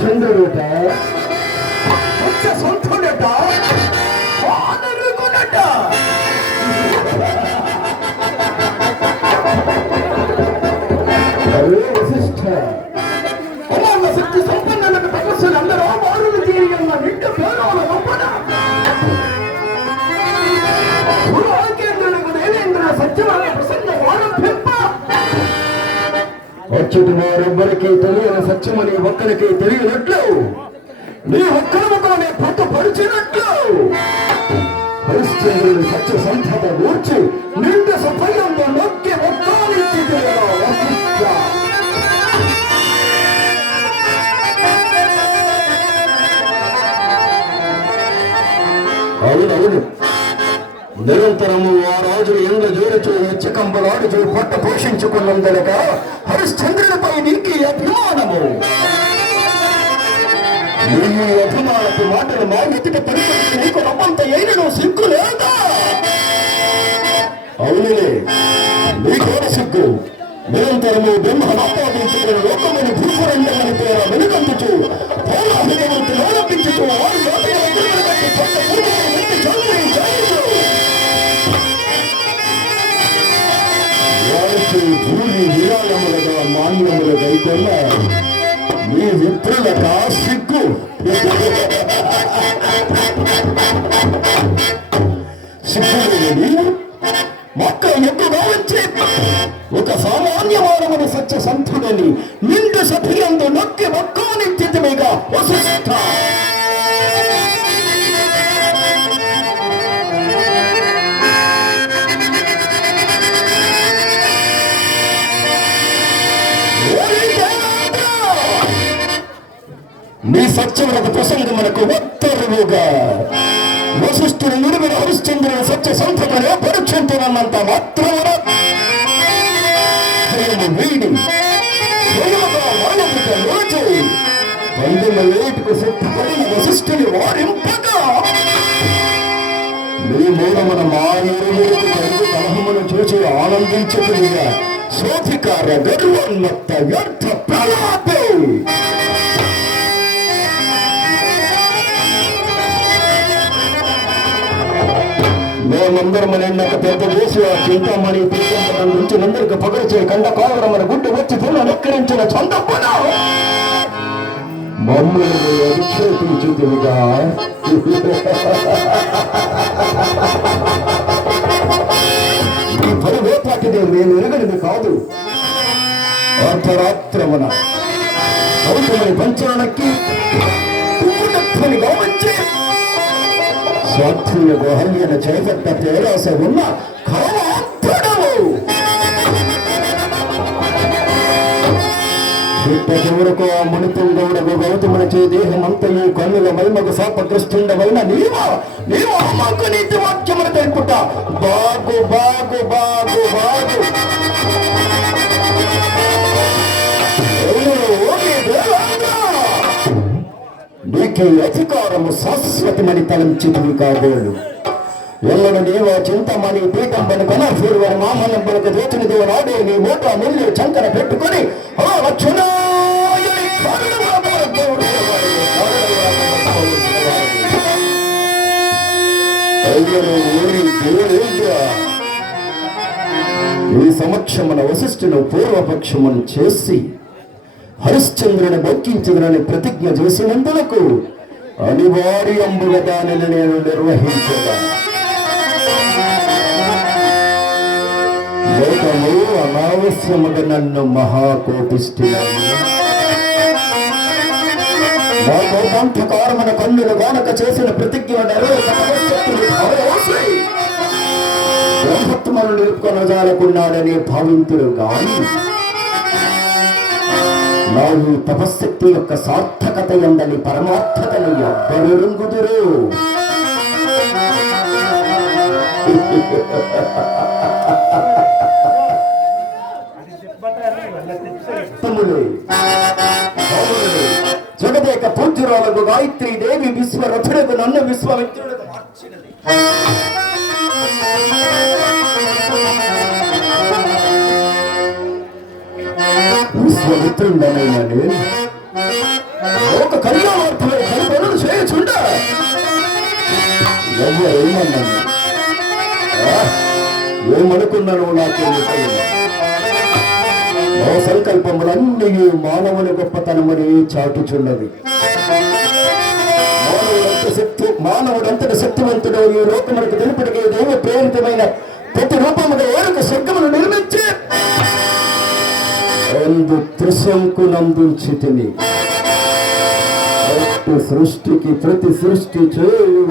చంద్రుడట సొంతుడట వానరుగునట వశిష్ఠ అమోఘ శక్తి సంపన్నులకు తపస్సులు అందరూ వారులు తీరియన్న నిండు పేరోల గొప్పన గురుకేంద్రులకు దేవేంద్ర సత్యవాద ప్రసన్న వారంభింప అచ్యుత వారెవ్వరికీ తెలియని సత్యమని ఒక్కరికి తెలియనట్లు నీ ఒక్కరిముఖాన్ని పొందుపరిచినట్లు హరిశ్చంద్రుని సత్య సంపద కూర్చి నిండు సఫలంగా నొక్కి ఒక్కాలించి అవునవును నిరంతరము ఆ రాజులు ఎండ జోరుచు ఎచ్చకంబలాడుచు పట్ట పోషించుకున్నందుక హరిశ్చంద్రునిపై నీకు అభిమానము నీ అభిమానపు మాటలు మా ఎదుట పరిస్థితి నీకు రమ్మంత అయినను సిగ్గు లేదా? అవునులే నీకోడ సిగ్గు. నిరంతరము బ్రహ్మను ఆపాదించుకుని లోకమని భూపురంగమని పేర వెనుకందుచు పౌరాభిదేవులు ఆరంభించుతూ వారి భూమి విరాళములుగా మాన్యములు గైకొన్న నీ మిత్రులక సిగ్గు. సిగ్గులేని మొక్క ఎప్పుగా వచ్చే ఒక సామాన్య మానవుని సత్య సంతుడని నిండు సభ్యులందు నొక్కి మొక్కాని స్థితిగా వశిష్ఠ నీ సత్యవ్రత ప్రసంగమునకు ఉత్తరువుగా వశిష్ఠుడు నిలువిన హరిశ్చంద్రుని సత్య సంపదను పరీక్షించినంత మాత్రమున వీడి పందుల వేటుకు సిద్ధపడిన వశిష్ఠుని వారింపగా నీ మూలమున మానవులకు కలుగు కలహమును చూసి ఆనందించుకునిగా శోధికార గర్వోన్మత్త వ్యర్థ ప్రలాపే మేమందరం నిన్నక పెద్ద చేసి ఆ చింతామణి తీర్థం నుంచి అందరికి పగడిచే కండ కావరమని గుడ్డు వచ్చి తిన్న నెక్కరించిన చందప్పన మమ్మల్ని అభిక్షేపించుగా ఈ పని వేపాటిదే మేము ఎరగనిది కాదు. అర్ధరాత్రమున సౌతమని పంచాలకి గమనించి స్వార్థుల గోహల్యన చేపట్ట తేరాస ఉన్న కామాత్రుడవు చివరకు ఆ మునిపుండవుడకు గౌతమునిచే దేహమంతయు కన్నుల మైమకు శాపగ్రస్తుండవైన నీవు అమ్మకు నీతి వాక్యములు తెలుపుట బాగు బాగు బాగు బాగు నీకు అధికారము శాశ్వతమని తలంచితుడు కాబోలు ఎల్లడు నీవో చింతమని పీఠం పనుకొని పూర్వ మామల్యం పలుకు దోచిన దేవునాడు నీ ఓట నిల్లు చంకన పెట్టుకొని ఈ సమక్షమున వశిష్ఠును పూర్వపక్షమును చేసి హరిశ్చంద్రుని బొక్కించుదనని ప్రతిజ్ఞ చేసినందులకు అనివార్యంబుగా దానిని నేను నిర్వహించగా లోకము అనావశ్యముగా నన్ను మహాకోపిస్తున్నాను. నా కోపాంతకారమైన కన్నులు గానక చేసిన ప్రతిజ్ఞ బ్రహ్మత్మను నిలుపుకొనజాలకున్నాడని భావింతులు గాని నావు తపశక్తి యొక్క సార్థకత ఎందని పరమార్థతను ఎవ్వరు రంగుదురు. జగదేక పూజ్యురాలకు గాయత్రీ దేవి విశ్వరథుడకు నన్ను విశ్వామిత్రుడకు మార్చినది. విశ్వమిత్రుడనైన నేను ఒక కళ్యాణార్థమై పనులు చేయచుండ ఏమన్నాను, ఏమనుకున్నాను నాకేమి తెలియదు. మా సంకల్పములన్నీ మానవుని గొప్పతనమని చాటుచున్నవి. మానవుడంతటి శక్తివంతుడు ఈ లోకములకు తెలుపుడికి దైవ ప్రేరితమైన ప్రతి రూపముగా ఏడుక స్వర్గమును నిర్మించి అందు త్రిశంకునందుంచితిని. సృష్టికి ప్రతి సృష్టి చేయు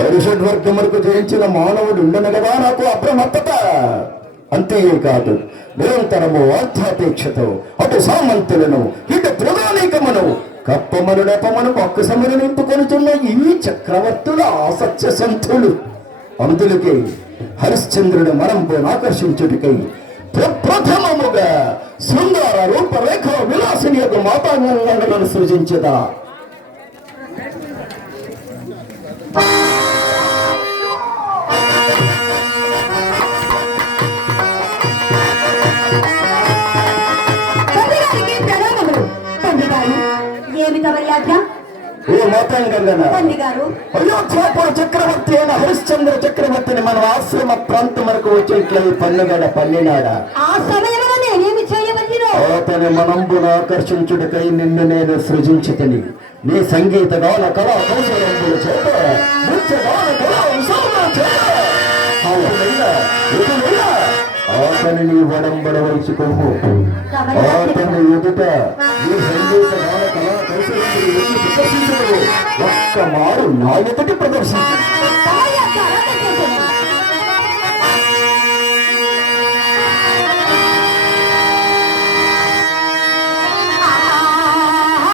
అరిషడ్వర్గములకు జయించిన మానవుడు ఉండను కదా నాకు అప్రమత్తత. అంతేకాదు నిరంతరము అర్థాపేక్షతో అటు సామంతులను ఇటు ప్రధానికమును కప్పమను నెపమను పక్కు సమను నింపుకొనుతున్న ఈ చక్రవర్తుల ఆసత్య సంతులు. అందులకే హరిశ్చంద్రుడు మనంబును ఆకర్షించుటకై ప్రప్రథమముగా శృంగార రూపరేఖ విలాసిని యొక్క మాతాంగలను సృజించదా. చక్రవర్తి అయిన హరిశ్చంద్ర చక్రవర్తిని మన ఆశ్రమ ప్రాంతం వరకు వచ్చేట్లే పన్నుగడ పన్నినాడా. అతని మనంబును ఆకర్షించుటకై నిన్ను నేను సృజించితిని. నీ సంగీత గాన కళా కౌశలంబుల చేత నృత్యగాన కళా అతని నీ వడంబడ వలుచుకోవు. అతని ఎదుట నీ సంగీత గాన కళా కౌశలంబులు ప్రదర్శించవు. ఒక్క మారు నా ఎదుటి ప్రదర్శించు.